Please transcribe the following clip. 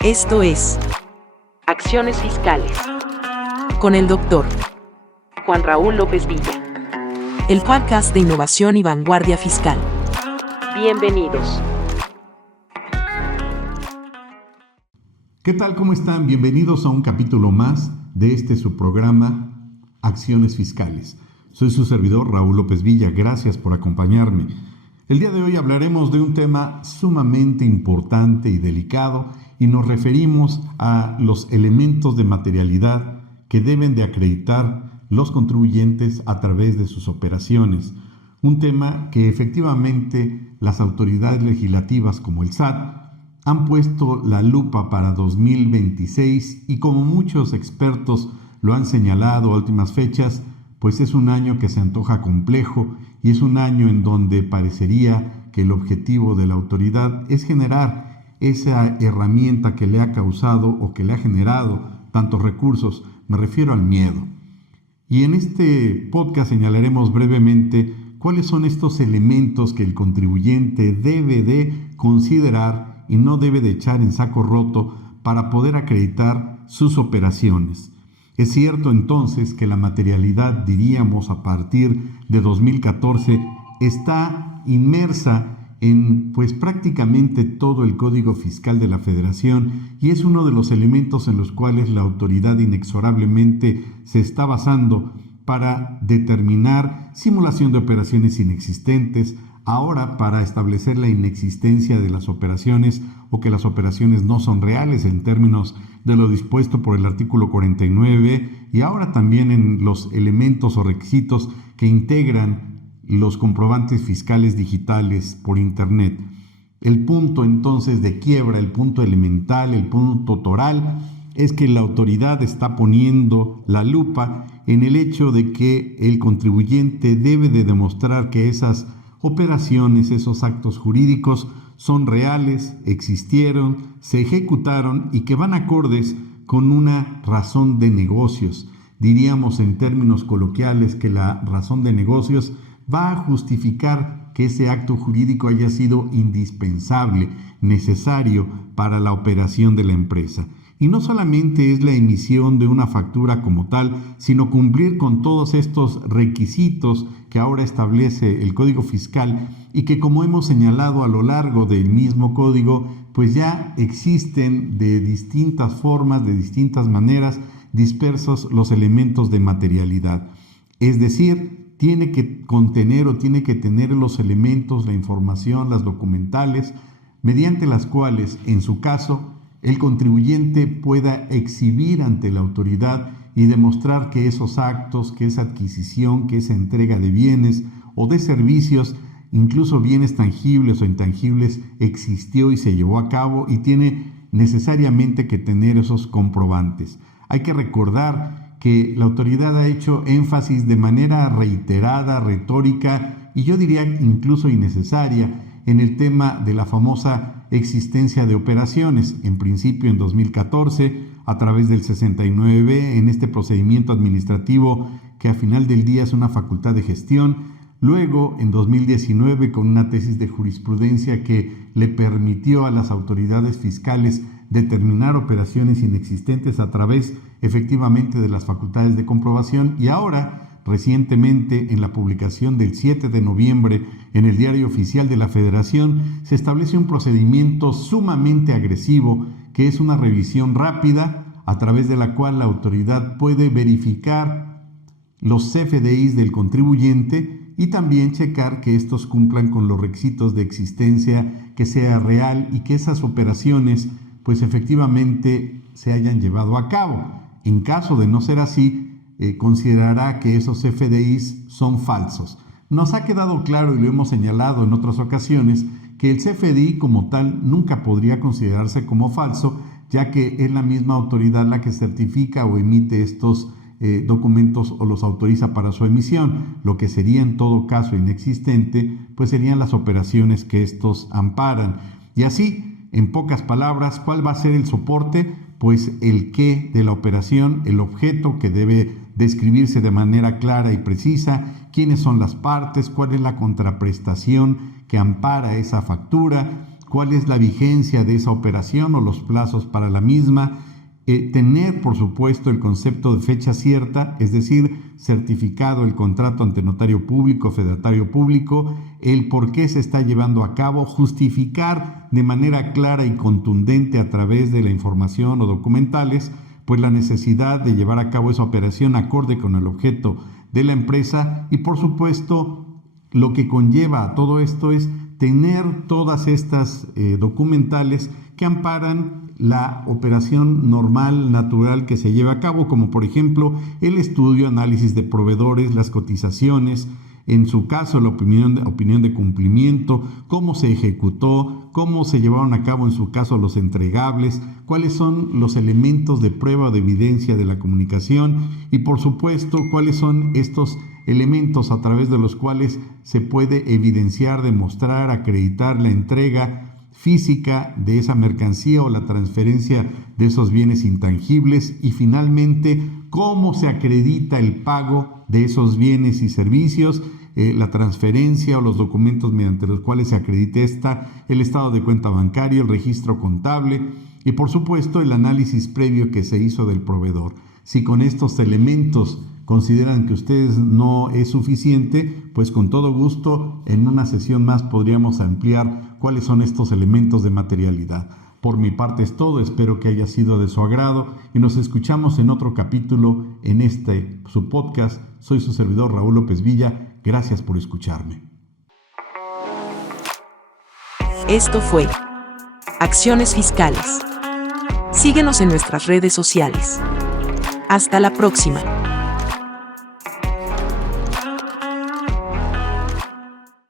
Esto es Acciones Fiscales con el Dr. Juan Raúl López Villa. El podcast de innovación y vanguardia fiscal. Bienvenidos. ¿Qué tal? ¿Cómo están? Bienvenidos a un capítulo más de su programa Acciones Fiscales. Soy su servidor Raúl López Villa. Gracias por acompañarme. El día de hoy hablaremos de un tema sumamente importante y delicado y nos referimos a los elementos de materialidad que deben de acreditar los contribuyentes a través de sus operaciones. Un tema que efectivamente las autoridades legislativas como el SAT han puesto la lupa para 2026 y como muchos expertos lo han señalado a últimas fechas, pues es un año que se antoja complejo y es un año en donde parecería que el objetivo de la autoridad es generar esa herramienta que le ha causado o que le ha generado tantos recursos, me refiero al miedo. Y en este podcast señalaremos brevemente cuáles son estos elementos que el contribuyente debe de considerar y no debe de echar en saco roto para poder acreditar sus operaciones. Es cierto entonces que la materialidad, diríamos a partir de 2014, está inmersa en prácticamente todo el Código Fiscal de la Federación y es uno de los elementos en los cuales la autoridad inexorablemente se está basando para determinar simulación de operaciones inexistentes, ahora para establecer la inexistencia de las operaciones o que las operaciones no son reales en términos de lo dispuesto por el artículo 49 y ahora también en los elementos o requisitos que integran los comprobantes fiscales digitales por Internet. El punto entonces de quiebra, el punto elemental, el punto toral, es que la autoridad está poniendo la lupa en el hecho de que el contribuyente debe de demostrar que esas operaciones, esos actos jurídicos son reales, existieron, se ejecutaron y que van acordes con una razón de negocios. Diríamos en términos coloquiales que la razón de negocios va a justificar que ese acto jurídico haya sido indispensable, necesario para la operación de la empresa. Y no solamente es la emisión de una factura como tal, sino cumplir con todos estos requisitos que ahora establece el Código Fiscal y que, como hemos señalado a lo largo del mismo código, pues ya existen de distintas formas, de distintas maneras, dispersos los elementos de materialidad. Es decir, tiene que contener o tiene que tener los elementos, la información, las documentales, mediante las cuales, en su caso, el contribuyente pueda exhibir ante la autoridad y demostrar que esos actos, que esa adquisición, que esa entrega de bienes o de servicios, incluso bienes tangibles o intangibles, existió y se llevó a cabo y tiene necesariamente que tener esos comprobantes. Hay que recordar que la autoridad ha hecho énfasis de manera reiterada, retórica y yo diría incluso innecesaria en el tema de la famosa existencia de operaciones, en principio en 2014, a través del 69B, en este procedimiento administrativo que a final del día es una facultad de gestión, luego en 2019 con una tesis de jurisprudencia que le permitió a las autoridades fiscales determinar operaciones inexistentes a través efectivamente de las facultades de comprobación y ahora recientemente, en la publicación del 7 de noviembre en el Diario Oficial de la Federación, se establece un procedimiento sumamente agresivo que es una revisión rápida a través de la cual la autoridad puede verificar los CFDIs del contribuyente y también checar que estos cumplan con los requisitos de existencia, que sea real y que esas operaciones pues efectivamente se hayan llevado a cabo. En caso de no ser así, considerará que esos CFDIs son falsos. Nos ha quedado claro y lo hemos señalado en otras ocasiones que el CFDI como tal nunca podría considerarse como falso, ya que es la misma autoridad la que certifica o emite estos documentos o los autoriza para su emisión. Lo que sería en todo caso inexistente, pues serían las operaciones que estos amparan. Y así, en pocas palabras, ¿cuál va a ser el soporte? Pues el qué de la operación, el objeto que debe describirse de manera clara y precisa, quiénes son las partes, cuál es la contraprestación que ampara esa factura, cuál es la vigencia de esa operación o los plazos para la misma. Tener, por supuesto, el concepto de fecha cierta, es decir, certificado el contrato ante notario público, fedatario público, el por qué se está llevando a cabo, justificar de manera clara y contundente a través de la información o documentales, pues la necesidad de llevar a cabo esa operación acorde con el objeto de la empresa y, por supuesto, lo que conlleva a todo esto es tener todas estas documentales que amparan la operación normal, natural que se lleva a cabo, como por ejemplo el estudio, análisis de proveedores, las cotizaciones, en su caso la opinión de cumplimiento, cómo se ejecutó, cómo se llevaron a cabo en su caso los entregables, cuáles son los elementos de prueba o de evidencia de la comunicación y por supuesto cuáles son estos elementos a través de los cuales se puede evidenciar, demostrar, acreditar la entrega física de esa mercancía o la transferencia de esos bienes intangibles y finalmente cómo se acredita el pago de esos bienes y servicios, la transferencia o los documentos mediante los cuales se acredite el estado de cuenta bancaria, el registro contable y por supuesto el análisis previo que se hizo del proveedor. Si con estos elementos consideran que ustedes no es suficiente, pues con todo gusto en una sesión más podríamos ampliar cuáles son estos elementos de materialidad. Por mi parte es todo, espero que haya sido de su agrado y nos escuchamos en otro capítulo en su podcast. Soy su servidor Raúl López Villa, gracias por escucharme. Esto fue Acciones Fiscales. Síguenos en nuestras redes sociales. Hasta la próxima.